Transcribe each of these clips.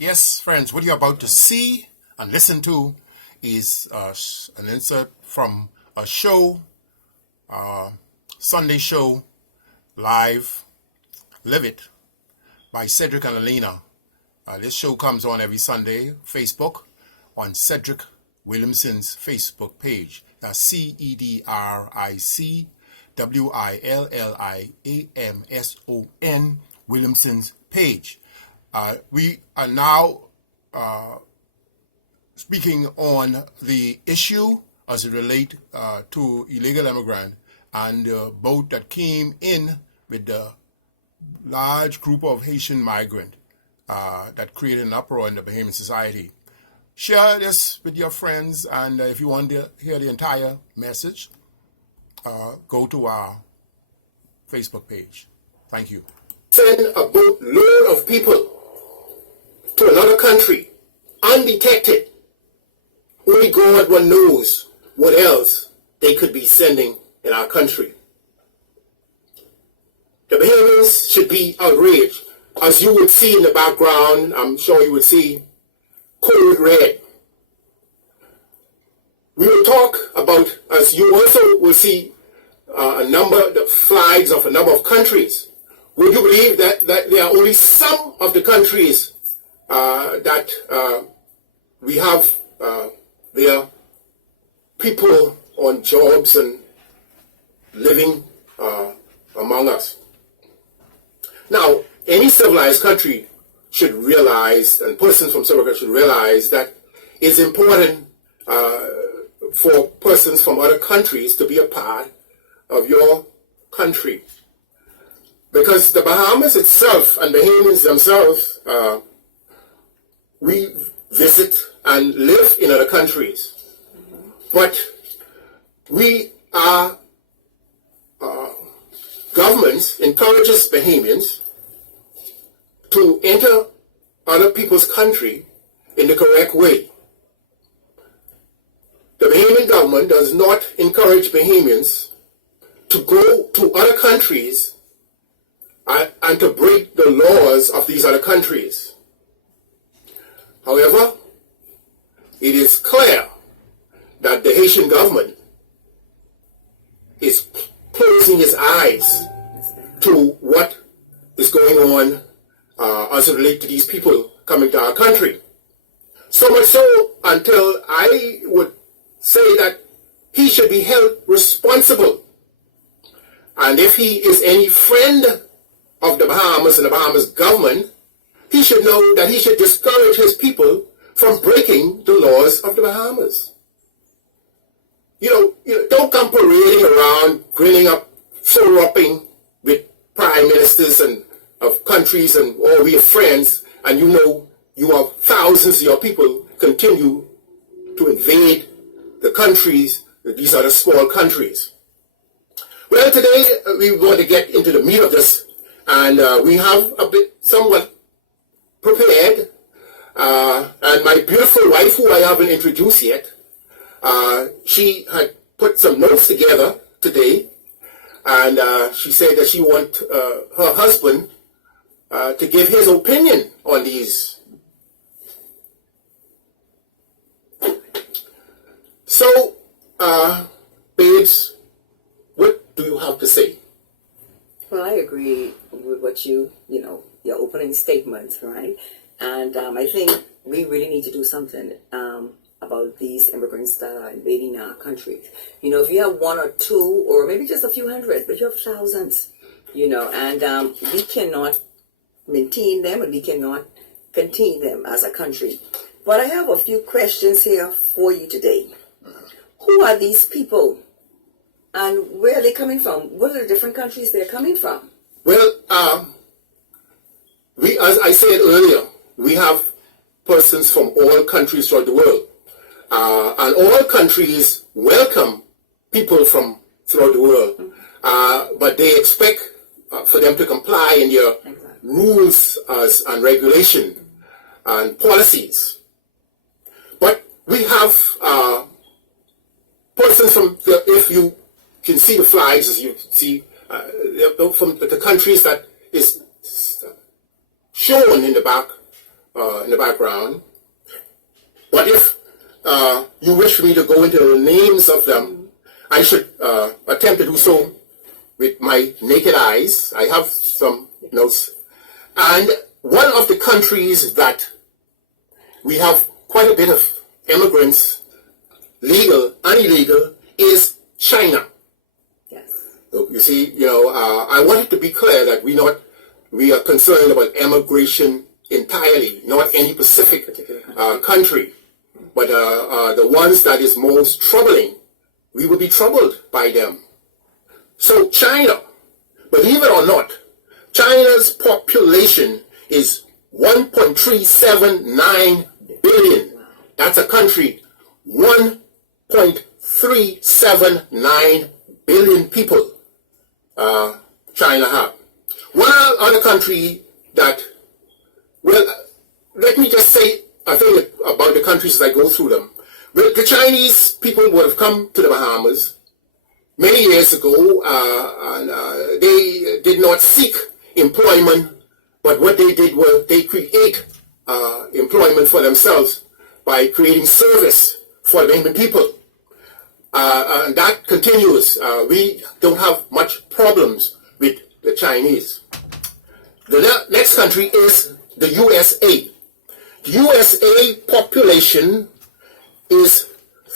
Yes, friends, what you're about to see and listen to is an insert from a show, Sunday show, live, Live It, by Cedric and Ellena. This show comes on every Sunday, Facebook, on Cedric Williamson's Facebook page. That's CEDRICWILLIAMSON Williamson's page. We are now speaking on the issue as it relates to illegal immigrant and the boat that came in with the large group of Haitian migrant that created an uproar in the Bahamian society. Share this with your friends, and if you want to hear the entire message, go to our Facebook page. Thank you. Send a boatload of people to another country, undetected. Only God one knows what else they could be sending in our country. The Bahamians should be outraged. As you would see in the background, I'm sure you would see code red. We will talk about, as you also will see, the flags of a number of countries. Would you believe that there are only some of the countries that we have their people on jobs and living among us? Now, any civilized country should realize, and persons from civilized countries should realize, that it's important for persons from other countries to be a part of your country. Because the Bahamas itself and Bahamians themselves, we visit and live in other countries. But we are, governments encourages Bahamians to enter other people's country in the correct way. The Bahamian government does not encourage Bahamians to go to other countries and to break the laws of these other countries. However, it is clear that the Haitian government is closing its eyes to what is going on as it relates to these people coming to our country. So much so until I would say that he should be held responsible. And if he is any friend of the Bahamas and the Bahamas government, he should know that he should discourage his people from breaking the laws of the Bahamas. Don't come parading around, grinning up, photo-upping with prime ministers and of countries and all we are friends, and you have thousands of your people continue to invade the countries, these are the small countries. Well, today we want to get into the meat of this, and we have a bit somewhat prepared. And my beautiful wife, who I haven't introduced yet, she had put some notes together today, and she said that she wants her husband to give his opinion on these. So, babes, what do you have to say? Well, I agree with what your opening statements, right? And I think we really need to do something about these immigrants that are invading our country. If you have one or two, or maybe just a few hundred, but you have thousands, and we cannot maintain them and we cannot contain them as a country. But I have a few questions here for you today. Who are these people? And where are they coming from? What are the different countries they're coming from? Well, as I said earlier, we have persons from all countries throughout the world. And all countries welcome people from throughout the world. But they expect for them to comply in their rules and regulation and policies. But we have persons from, if you can see the flags, as you see, from the countries that is shown in the back, in the background. But if you wish me to go into the names of them, I should attempt to do so with my naked eyes. I have some notes. And one of the countries that we have quite a bit of immigrants, legal and illegal, is China. Yes. So you see, I want it to be clear that we are concerned about immigration entirely, not any specific country, but the ones that is most troubling, we will be troubled by them. So China, believe it or not, China's population is 1.379 billion. That's a country, 1.379 billion people China have. One other country that, well, let me just say a thing about the countries as I go through them. Well, the Chinese people would have come to the Bahamas many years ago, and they did not seek employment, but what they did was they create employment for themselves by creating service for the Bahamian people. And that continues. We don't have much problems with the Chinese. The next country is the USA. The USA population is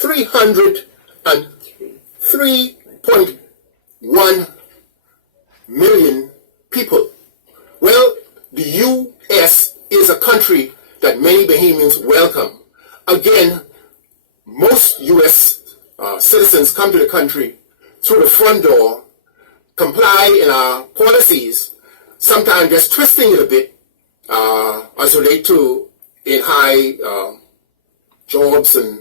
303.1 million people. Well, the U.S. is a country that many Bahamians welcome. Again, most U.S. Citizens come to the country through the front door, comply in our policies, sometimes just twisting it a bit as relate to in high jobs and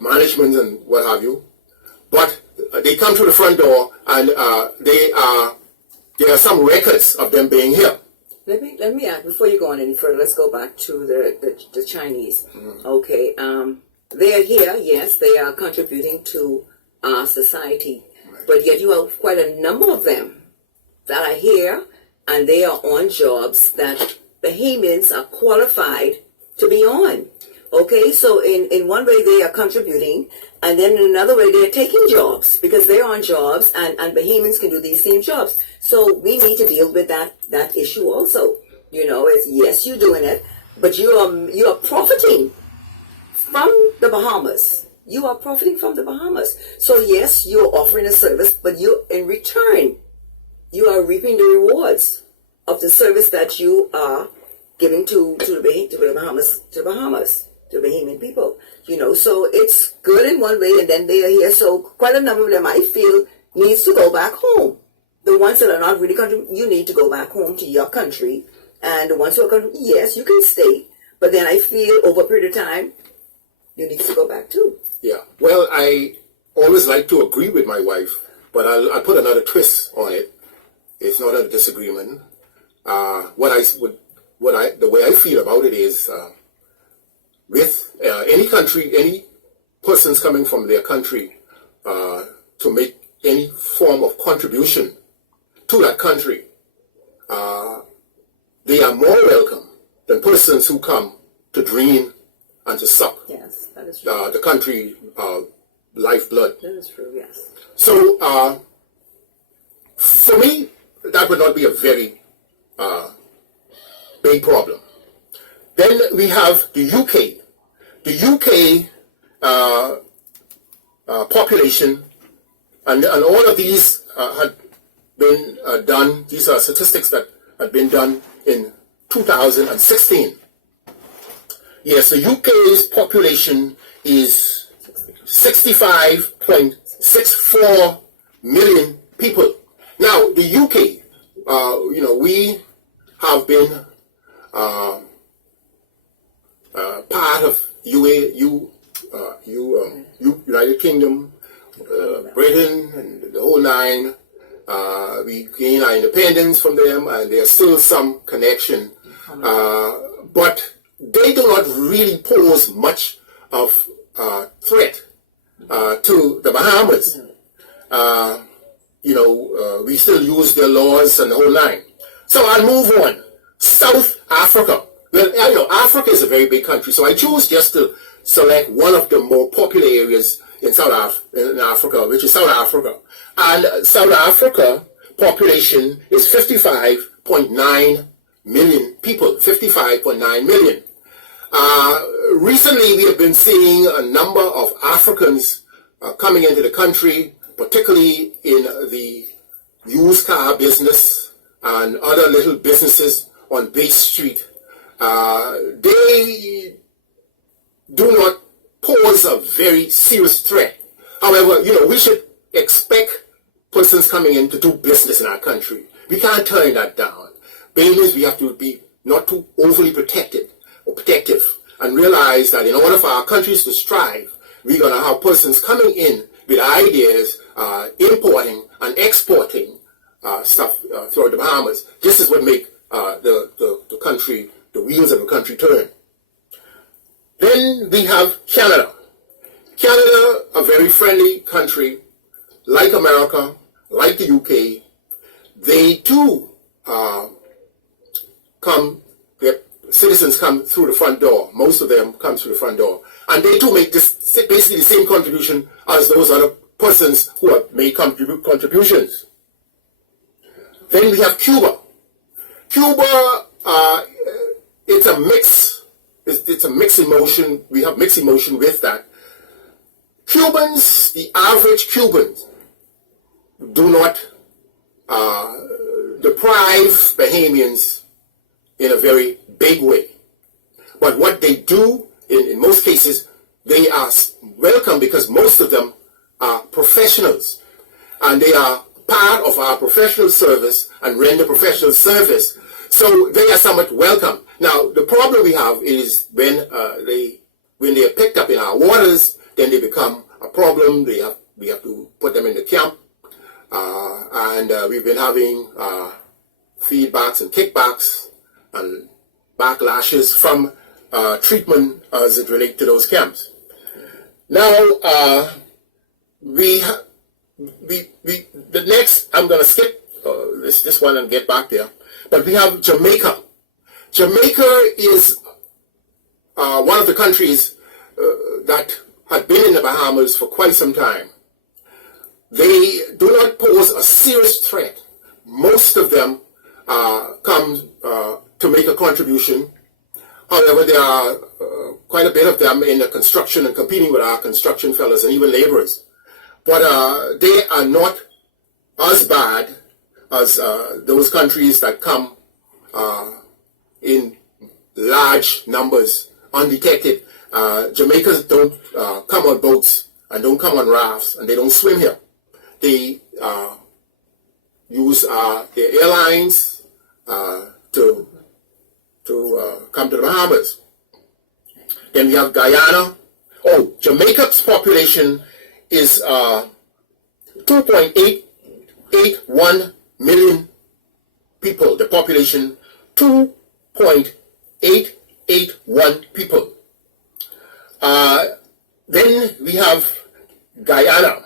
management and what have you. But they come to the front door, and there are some records of them being here. Let me add, before you go on any further, let's go back to the Chinese. Okay, they are here, yes, they are contributing to our society, but yet you have quite a number of them that are here, and they are on jobs that Bahamians are qualified to be on. Okay, so in one way they are contributing, and then in another way they are taking jobs because they're on jobs, and Bahamians can do these same jobs. So we need to deal with that issue also. It's yes, you're doing it, but you are profiting from the Bahamas. You are profiting from the Bahamas. So yes, you're offering a service, but you in return, you are reaping the rewards of the service that you are giving to the Bahamas, to the Bahamian people. So it's good in one way, and then they are here. So quite a number of them, I feel, needs to go back home. The ones that are not really contributing, you need to go back home to your country. And the ones who are contributing, yes, you can stay. But then I feel over a period of time, you need to go back too. Yeah. Well, I always like to agree with my wife, but I'll put another twist on it. It's not a disagreement. The way I feel about it is, with any country, any persons coming from their country to make any form of contribution to that country, they are more welcome than persons who come to drain and to suck that is true. the country lifeblood. That is true, yes. So, for me, that would not be a very big problem. Then we have the UK. The UK population, and all of these had been done. These are statistics that had been done in 2016. Yes, the UK's population is 65.64 million people. Now, the UK, we have been part of United Kingdom, Britain, and the whole nine. We gained our independence from them, and there's still some connection. But they do not really pose much of threat to the Bahamas. We still use their laws and the whole nine. So I'll move on. South Africa. Well, a very big country. So I choose just to select one of the more popular areas in Africa, which is South Africa. And South Africa population is 55.9 million people, 55.9 million. Recently, we have been seeing a number of Africans coming into the country, particularly in the used car business and other little businesses on Bay Street. They do not pose a very serious threat. However, we should expect persons coming in to do business in our country. We can't turn that down. Bailey's, we have to be not too overly protective and realize that in order for our countries to strive, we're going to have persons coming in with ideas, importing and exporting stuff throughout the Bahamas. This is what make the country, the wheels of the country turn. Then we have Canada. Canada, a very friendly country, like America, like the UK. They too their citizens come through the front door. Most of them come through the front door. And they too make basically the same contribution as those other persons who have made contributions. Then we have Cuba. Cuba, it's a mix. It's a mixed emotion. We have mixed emotion with that. Cubans, the average Cubans, do not deprive Bahamians in a very big way. But what they do, in most cases, they are welcome because most of them are professionals. And they are part of our professional service and render professional service. So they are somewhat welcome. Now, the problem we have is when they are picked up in our waters, then they become a problem. We have to put them in the camp. And we've been having feedbacks and kickbacks and backlashes from treatment as it relates to those camps. Now, the next, I'm going to skip this one and get back there, but we have Jamaica. Jamaica is one of the countries that had been in the Bahamas for quite some time. They do not pose a serious threat. Most of them come to make a contribution. However, there are quite a bit of them in the construction and competing with our construction fellows and even laborers. But they are not as bad as those countries that come in large numbers, undetected. Jamaicans don't come on boats and don't come on rafts and they don't swim here. They use their airlines to come to the Bahamas. Then we have Guyana. Oh, Jamaica's population is 2.881 million people. The population, 2.881 people. Then we have Guyana.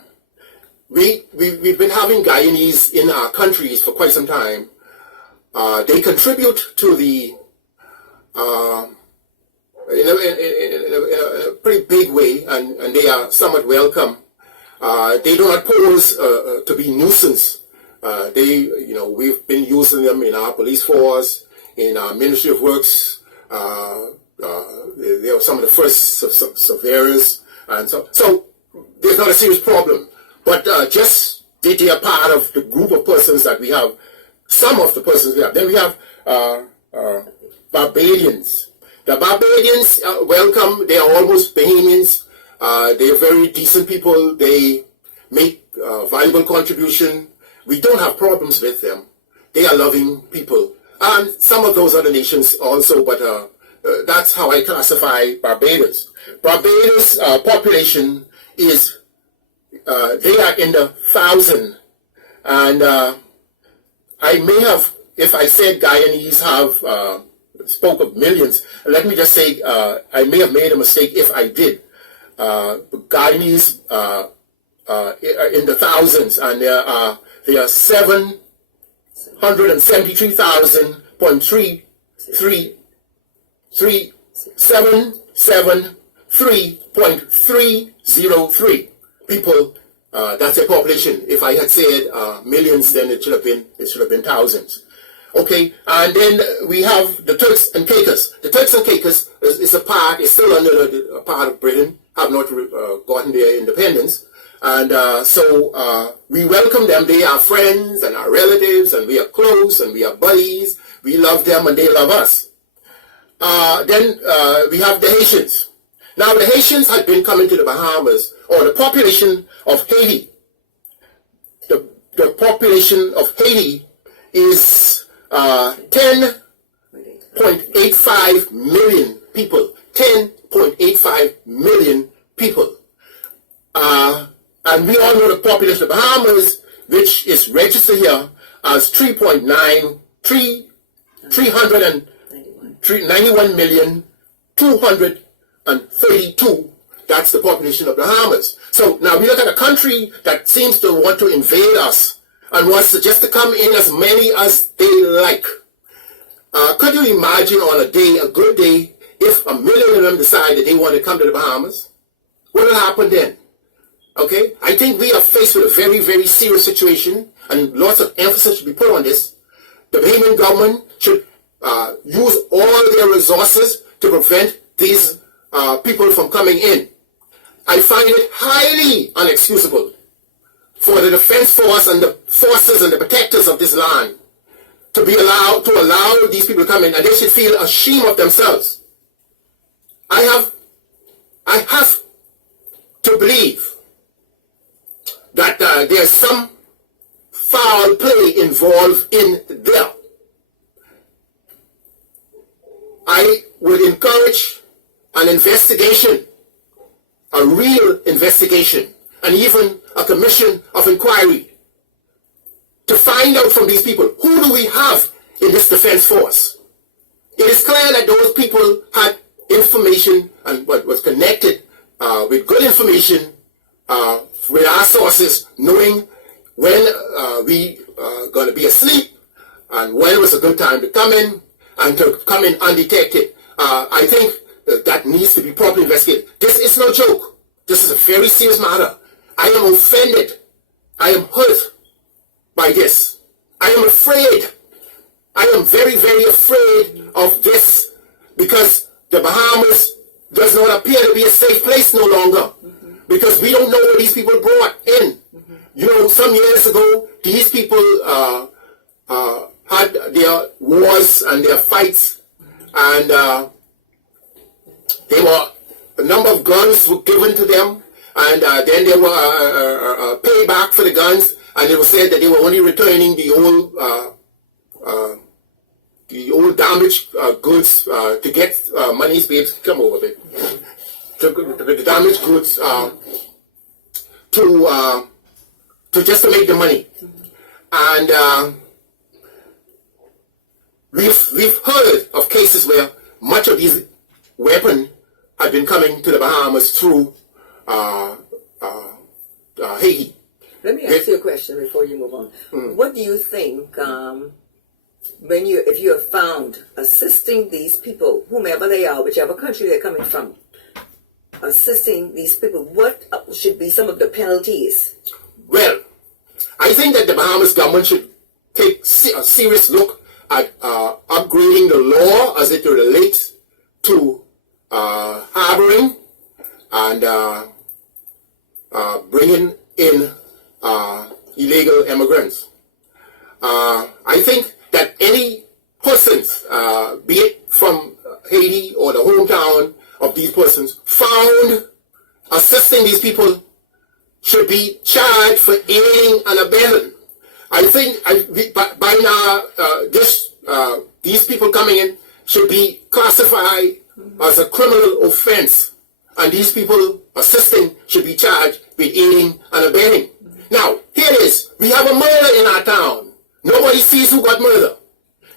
We've been having Guyanese in our countries for quite some time. They contribute to the in a pretty big way, and they are somewhat welcome. They do not pose to be nuisance. We've been using them in our police force, in our Ministry of Works. They are some of the first surveyors, and so there's not a serious problem. But just they are part of the group of persons that we have. Some of the persons we have. Then we have Barbadians. The Barbadians welcome. They are almost Bahamians. They are very decent people. They make valuable contribution. We don't have problems with them. They are loving people. And some of those other nations also, but that's how I classify Barbados. Barbados' population is, they are in the 1,000. And I may have, if I said Guyanese have, spoke of millions, let me just say, I may have made a mistake if I did. Guyanese are in the thousands, and there are 773,000.333 773.303 people. That's a population. If I had said millions, then it should have been thousands. Okay, and then we have the Turks and Caicos. The Turks and Caicos is still under a part of Britain, have not gotten their independence. And so we welcome them. They are friends and our relatives, and we are close, and we are buddies. We love them, and they love us. Then we have the Haitians. Now, the Haitians had been coming to the Bahamas, or the population of Haiti. The population of Haiti is 10.85 million people. 10.85 million people. And we all know the population of the Bahamas, which is registered here as 391,232. That's the population of the Bahamas. So now we look at a country that seems to want to invade us and wants to just to come in as many as they like. Could you imagine on a good day, if 1 million of them decide that they want to come to the Bahamas? What will happen then? Okay, I think we are faced with a very, very serious situation, and lots of emphasis should be put on this. The Bahamian government should use all their resources to prevent these people from coming in. I find it highly unexcusable for the defense force and the forces and the protectors of this land to allow these people to come in, and they should feel ashamed of themselves. I have to believe that there's some foul play involved in there. I would encourage an investigation, a real investigation, and even a commission of inquiry to find out from these people, who do we have in this defense force? It is clear that those people had information and was connected with good information with our sources, knowing when we are going to be asleep and when was a good time to come in and to come in undetected. I think that needs to be properly investigated. This is no joke. This is a very serious matter. I am offended. I am hurt by this. I am afraid. I am very, very afraid of this because the Bahamas does not appear to be a safe place no longer. Because we don't know what these people brought in. You know, some years ago, these people had their wars and their fights, and a number of guns were given to them, and then there were payback for the guns, and it was said that they were only returning the old damaged goods to get monies. Babes, come over there. The damaged goods to just to make the money, and we've heard of cases where much of these weapons have been coming to the Bahamas through Haiti. Let me ask you a question before you move on. What do you think if you have found assisting these people, whomever they are, whichever country they're coming from, assisting these people, what should be some of the penalties? Well, I think that the Bahamas government should take a serious look at upgrading the law as it relates to harboring and bringing in illegal immigrants. I think that any persons, be it from Haiti or the hometown of these persons, found assisting these people should be charged for aiding and abetting. I think by now these people coming in should be classified as a criminal offense, and these people assisting should be charged with aiding and abetting. Now, here it is. We have a murder in our town. Nobody sees who got murdered.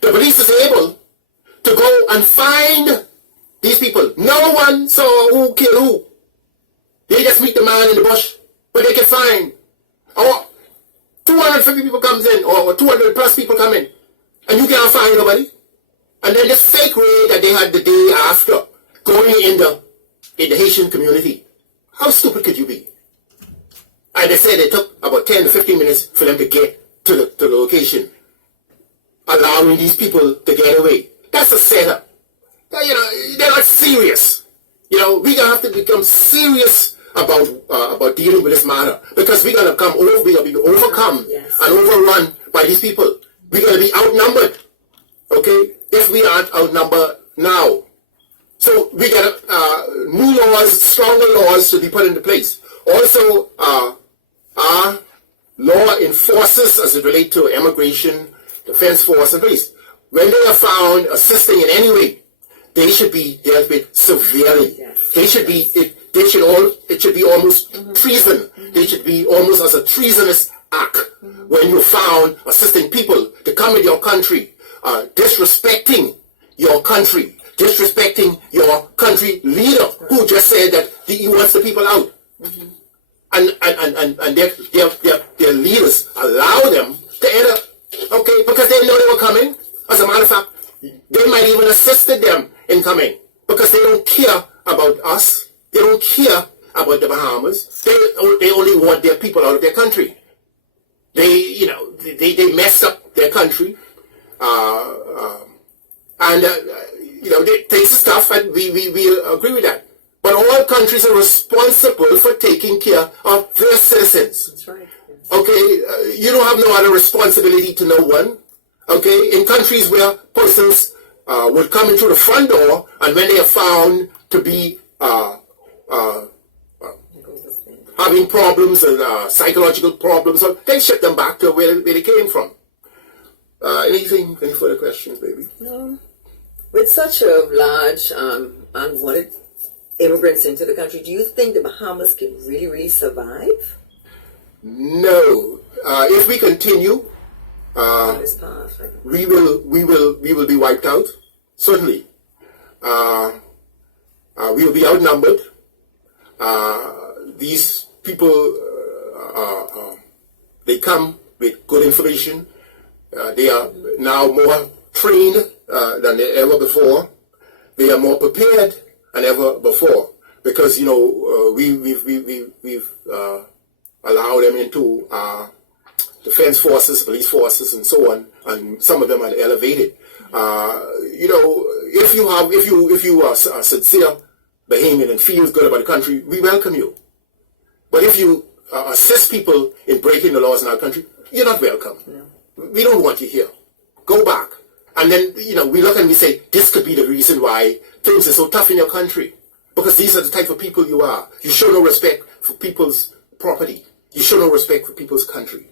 The police is able to go and find these people. No one saw who killed who. They just meet the man in the bush, but they can find. Or 250 people comes in, or 200 plus people come in, and you can't find nobody. And then the fake raid that they had the day after, going in the Haitian community. How stupid could you be? And they said it took about 10 to 15 minutes for them to get to the location, allowing these people to get away. That's a setup. They're not serious. We're going to have to become serious about dealing with this matter, because we're going to be overcome and overrun by these people. We're going to be outnumbered, okay, if we aren't outnumbered now. So we got new laws, stronger laws to be put into place. Also, our law enforcers, as it relates to immigration, defense force, and police, when they are found assisting in any way, they should be dealt with severely. They should be. It should be almost treason. They should be almost as a treasonous act when you're found assisting people to come in your country, disrespecting your country, disrespecting your country leader who just said that he wants the people out, and their leaders allow them to enter, okay, because they know they were coming. As a matter of fact, they might even assisted them in coming because they don't care about us. They don't care about the Bahamas. They only want their people out of their country. They messed up their country, they take stuff, and we agree with that. But all countries are responsible for taking care of their citizens. That's right. Okay, you don't have no other responsibility to no one. Okay, in countries where persons would come into the front door, and when they are found to be having problems and psychological problems, so they ship them back to where they came from. Any further questions, baby? No. With such a large unwanted immigrants into the country, do you think the Bahamas can really, really survive? No. If we continue, on this path, right? we will be wiped out. Certainly. We will be outnumbered. These people, they come with good information. They are now more trained than ever before. They are more prepared than ever before, because we've allowed them into defense forces, police forces, and so on, and some of them are elevated. If you are a sincere Bahamian and feels good about the country, we welcome you. But if you assist people in breaking the laws in our country, you're not welcome. No. We don't want you here. Go back. And then, we look and we say, this could be the reason why things are so tough in your country. Because these are the type of people you are. You show no respect for people's property. You show no respect for people's country.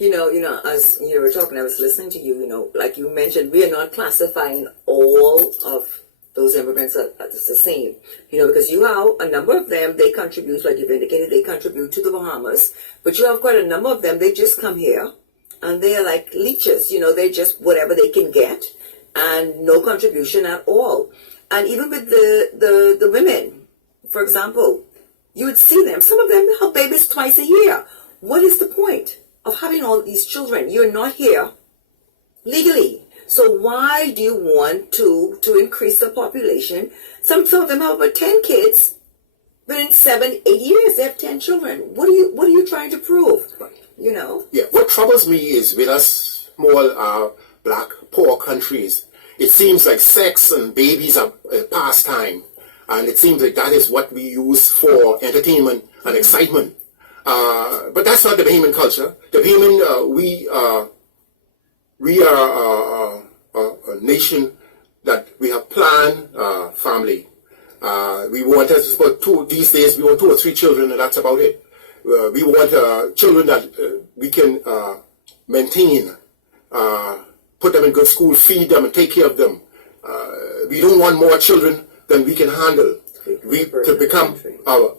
As you were talking, I was listening to you, like you mentioned, we are not classifying all of those immigrants as the same, because you have a number of them, they contribute, like you've indicated, they contribute to the Bahamas, but you have quite a number of them, they just come here, and they're like leeches, they're just whatever they can get, and no contribution at all. And even with the women, for example, you would see them, some of them have babies twice a year. What is the point of having all these children? You're not here legally. So why do you want to increase the population? Some of them have about 10 kids, but in 7-8 years they have 10 children. What are you trying to prove? Yeah. What troubles me is with us small black poor countries, it seems like sex and babies are a pastime, and it seems like that is what we use for entertainment and excitement. But that's not the Bahamian culture. The Bahamian, we are a nation that we have planned family. We want these days, we want 2 or 3 children, and that's about it. We want children that we can maintain, put them in good school, feed them, and take care of them. We don't want more children than we can handle. To become a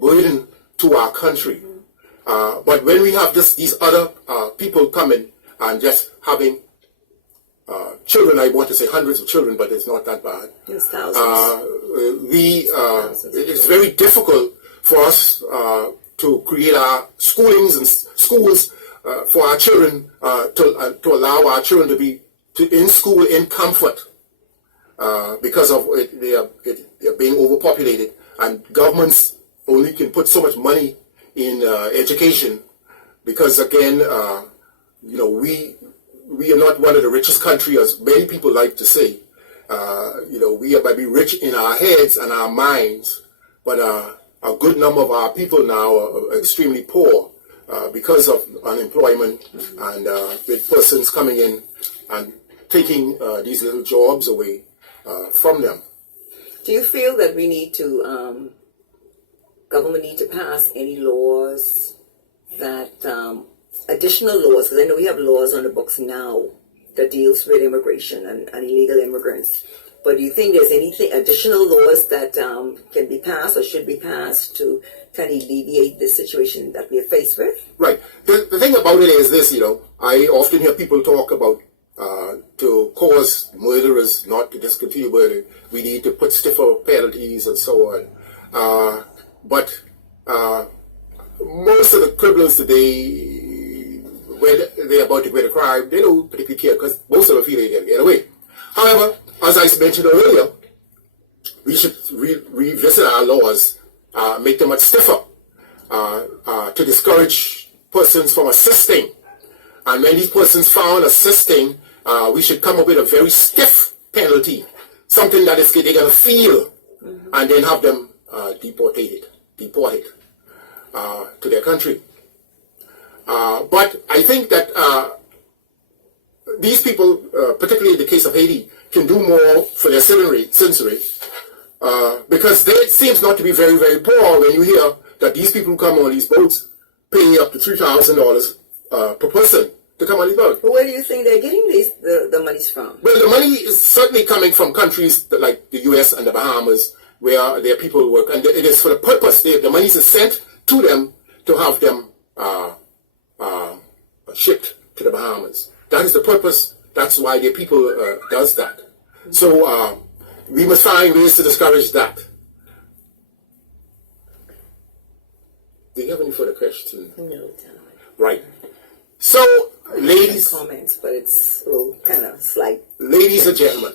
burden to our country. But when we have these other people coming and just having children, I want to say hundreds of children, but it's not that bad. It's thousands. It's very difficult for us to create our schoolings and schools for our children, to allow our children to be in school in comfort. because of it, they are being overpopulated, and governments only can put so much money in education, because again, we are not one of the richest countries, as many people like to say. We might be rich in our heads and our minds, but a good number of our people now are extremely poor because of unemployment, and with persons coming in and taking these little jobs away from them. Do you feel that we need to, government need to pass any laws that, additional laws, because I know we have laws on the books now that deals with immigration and illegal immigrants. But do you think there's anything additional laws that can be passed or should be passed to kind of alleviate the situation that we are faced with? Right. The thing about it is this, I often hear people talk about to cause murderers not to just continue murder, we need to put stiffer penalties and so on. But most of the criminals today, when they're about to commit a crime, they don't particularly care, because most of them feel they can get away. However, as I mentioned earlier, we should revisit our laws, make them much stiffer, to discourage persons from assisting. And when these persons found assisting, we should come up with a very stiff penalty, something that they're going to feel, and then have them deported to their country. But I think that these people, particularly in the case of Haiti, can do more for their citizenry, because they seems not to be very, very poor. When you hear that these people who come on these boats pay up to $3,000 per person to come on these boats. But where do you think they're getting the monies from? Well, the money is certainly coming from countries like the U.S. and the Bahamas, where their people work, and it is for the purpose. The money is sent to them to have them shipped to the Bahamas. That is the purpose. That's why their people does that. So we must find ways to discourage that. Do you have any further questions? No, Tom. Right. So, ladies, Comments, but it's a little kind of slight. ladies and gentlemen,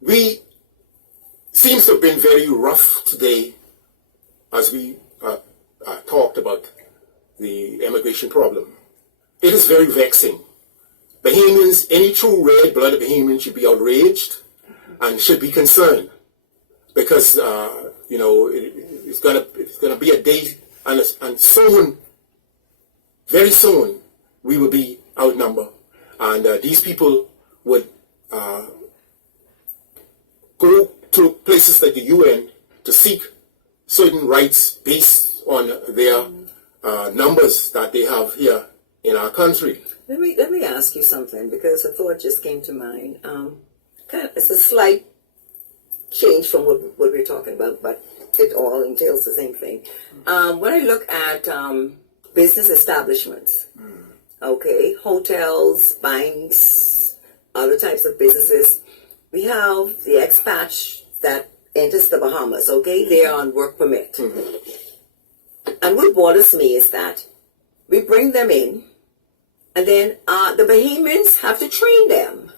we seems to have been very rough today as we talked about the immigration problem. It is very vexing. Bahamians, any true red-blooded Bahamian should be outraged and should be concerned, because it's gonna be a day, and soon, very soon, we will be outnumbered, and these people would go to places like the UN to seek certain rights based on their numbers that they have here in our country. Let me ask you something, because a thought just came to mind. It's a slight change from what we're talking about, but it all entails the same thing. When I look at business establishments, okay, hotels, banks, other types of businesses, we have the expats that enters the Bahamas, okay? They are on work permit. And what bothers me is that we bring them in, and then the Bahamians have to train them,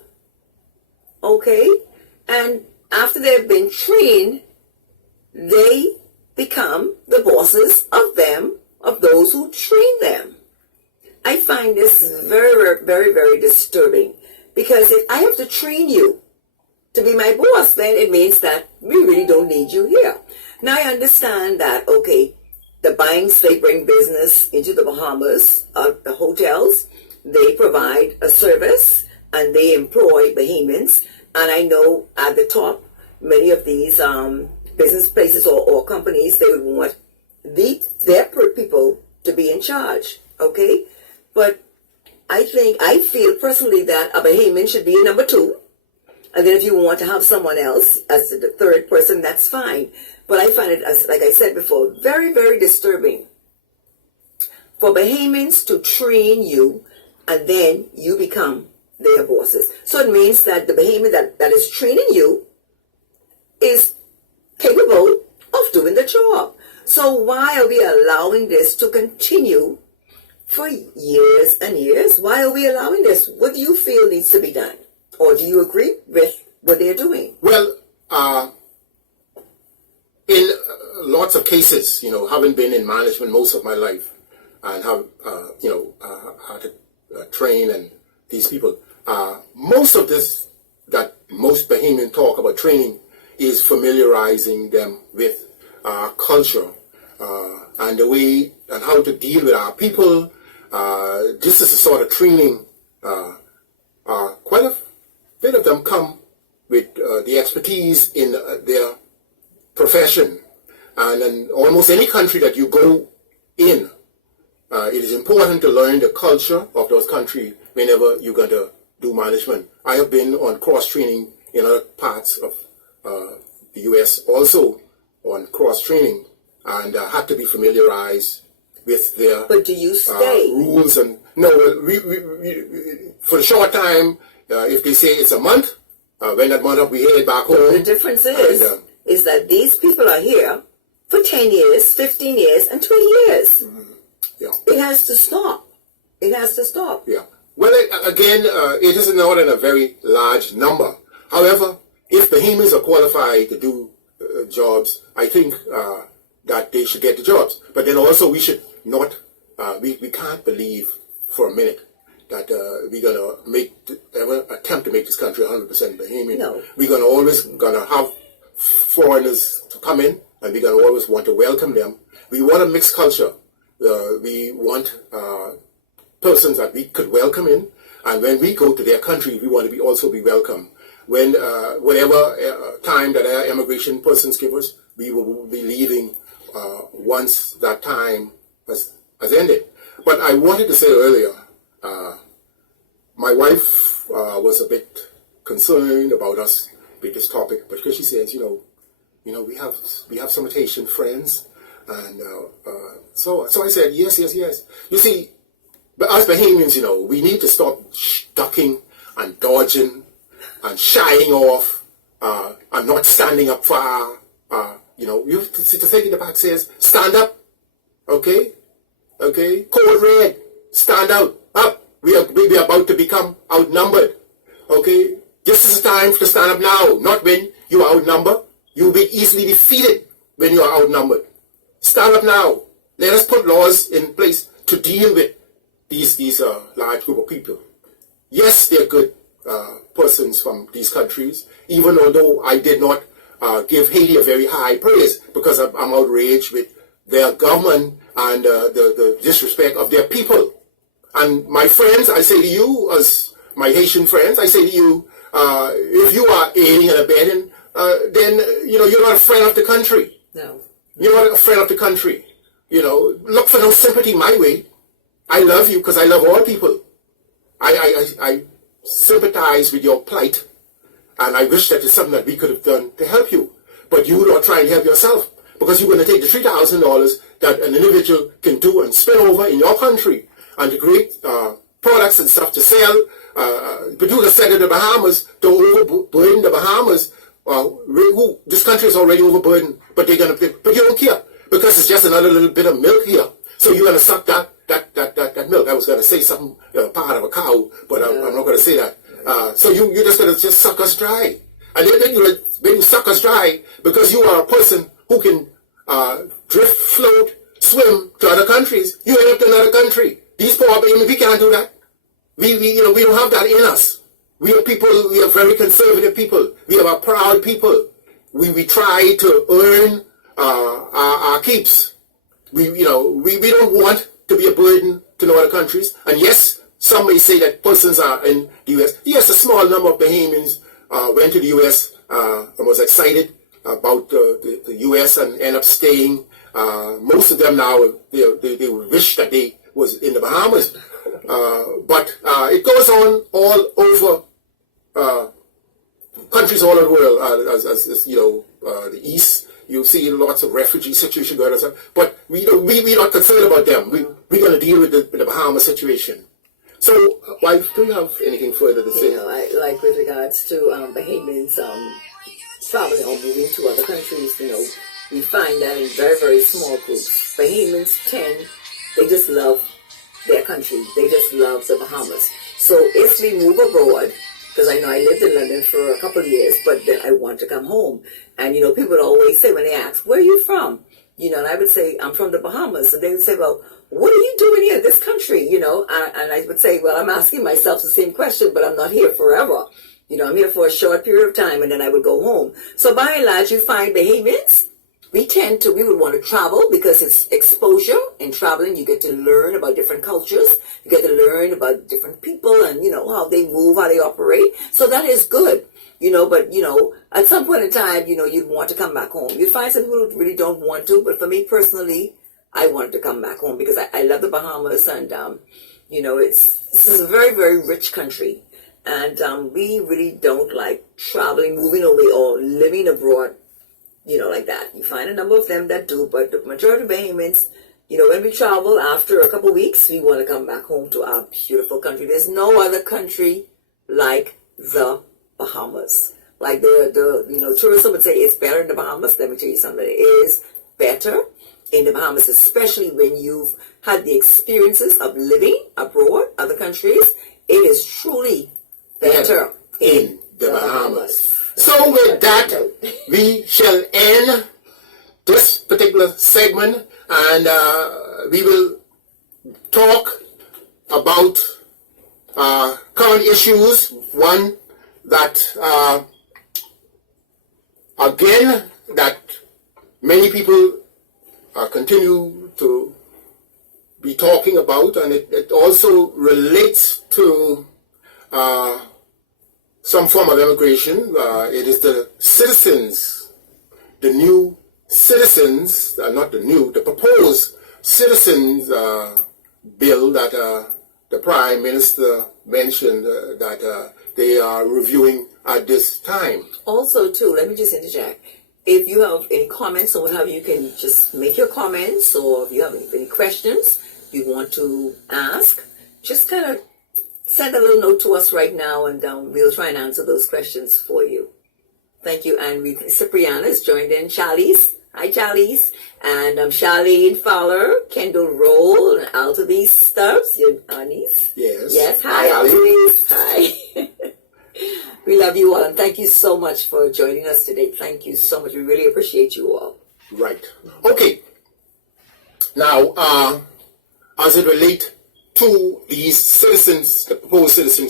okay? And after they've been trained, they become the bosses of them, of those who train them. I find this very, very, very disturbing, because if I have to train you to be my boss, then it means that we really don't need you here. Now I understand that, okay, the banks, they bring business into the Bahamas, the hotels, they provide a service, and they employ Bahamians. And I know at the top, many of these business places or companies, they would want their people to be in charge, okay? But I feel personally that a Bahamian should be number two. And then if you want to have someone else as the third person, that's fine. But I find it, as like I said before, very, very disturbing for Bahamians to train you and then you become their bosses. So it means that the Bahamian that is training you is capable of doing the job. So why are we allowing this to continue for years and years? Why are we allowing this? What do you feel needs to be done? Or do you agree with what they're doing? Well, in lots of cases, having been in management most of my life and have, had to train and these people, most of this that most Bahamian talk about training is familiarizing them with our culture and the way and how to deal with our people. This is the sort of training quite a bit of them come with the expertise in their profession. And in almost any country that you go in, it is important to learn the culture of those countries whenever you're going to do management. I have been on cross-training in other parts of the U.S. also on cross-training, and had to be familiarized with their But do you stay? rules. And no, we, for a short time, if they say it's a month, when that month up, we head back home. The difference is that these people are here for 10 years, 15 years, and 20 years. Yeah. It has to stop. It has to stop. Yeah. Well, again, it is not in a very large number. However, if Bahamians are qualified to do jobs, I think that they should get the jobs. But then also we should not, we can't believe for a minute that we're going to ever attempt to make this country 100% Bahamian. No. We're always going to have foreigners to come in, and we're going to always want to welcome them. We want a mixed culture. We want persons that we could welcome in, and when we go to their country, we want to also be welcome. When whatever time that our immigration persons give us, we will be leaving once that time has ended. But I wanted to say earlier, my wife was a bit concerned about us with this topic, because she says, we have some Haitian friends, and so I said, yes. You see, but as Bahamians, we need to stop ducking and dodging and shying off and not standing up for our, you have to think in the back says, stand up, okay, code red, stand out, up. We are about to become outnumbered, okay. This is the time to stand up now, not when you are outnumbered. You will be easily defeated when you are outnumbered. Stand up now. Let us put laws in place to deal with these large group of people. Yes, they're good persons from these countries, even although I did not give Haiti a very high praise, because I'm outraged with their government and the disrespect of their people. And my friends, I say to you, as my Haitian friends, I say to you, if you are aiding and abetting, then you're not a friend of the country. No. You're not a friend of the country. Look for no sympathy my way. I love you because I love all people. I sympathize with your plight, and I wish that it's something that we could have done to help you. But you are trying to help yourself, because you're going to take the $3,000 that an individual can do and spend over in your country and to create products and stuff to sell. Produce a set in the Bahamas to overburden the Bahamas. This country is already overburdened, but they're going to. But you don't care, because it's just another little bit of milk here. So you're going to suck that milk. I was going to say something, part of a cow, but I'm not going to say that. So you're just going to just suck us dry. And then when you suck us dry, because you are a person who can drift, float, swim to other countries, you end up in another country. These poor babies, we can't do that. We don't have that in us. We are people, we are very conservative people. We are a proud people. We try to earn our keeps. We don't want to be a burden to no other countries. And yes, some may say that persons are in the U.S. Yes, a small number of Bahamians went to the U.S. And was excited about the U.S. and end up staying. Most of them now, they wish that they was in the Bahamas. But it goes on all over countries all over the world, as the East. You see lots of refugee situation going on, but we're not concerned about them. We're going to deal with the Bahamas situation. So, wife, do you have anything further to say? Like with regards to Bahamians traveling or moving to other countries, we find that in very, very small groups. Bahamians they just love their country. They just love the Bahamas. So if we move abroad, because I know I lived in London for a couple of years, but then I want to come home. And, people would always say when they ask, where are you from? And I would say, I'm from the Bahamas. And they would say, well, what are you doing here in this country? And I would say, well, I'm asking myself the same question, but I'm not here forever. I'm here for a short period of time, and then I would go home. So by and large, you find Bahamians, we would want to travel because it's exposure. In traveling, you get to learn about different cultures. You get to learn about different people and, how they move, how they operate. So that is good, but, at some point in time, you'd want to come back home. You find some people who really don't want to, but for me personally, I wanted to come back home because I love the Bahamas and, this is a very, very rich country. And we really don't like traveling, moving away, or living abroad, like that. You find a number of them that do, but the majority of Bahamians, when we travel after a couple of weeks, we want to come back home to our beautiful country. There's no other country like the Bahamas. Like tourism would say it's better in the Bahamas. Let me tell you something. It is better in the Bahamas, especially when you've had the experiences of living abroad, other countries. It is truly better in the Bahamas. So with that, we shall end this particular segment, and we will talk about current issues. One that, again, that many people continue to be talking about, and it also relates to some form of immigration. It is the citizens, the new citizens, the proposed citizens bill that the Prime Minister mentioned that they are reviewing at this time. Also, too, let me just interject. If you have any comments or what have you, can just make your comments, or if you have any questions you want to ask, just kind of send a little note to us right now, and we'll try and answer those questions for you. Thank you. And Cipriana has joined in. Charlize. Hi, Charlize. And Charlene Fowler, Kendall Roll, and Altavis Stubbs, your niece. Yes. Yes. Hi, Altavis. Hi. We love you all, and thank you so much for joining us today. Thank you so much. We really appreciate you all. Right. Okay. Now, as it relates to these citizens, the proposed citizens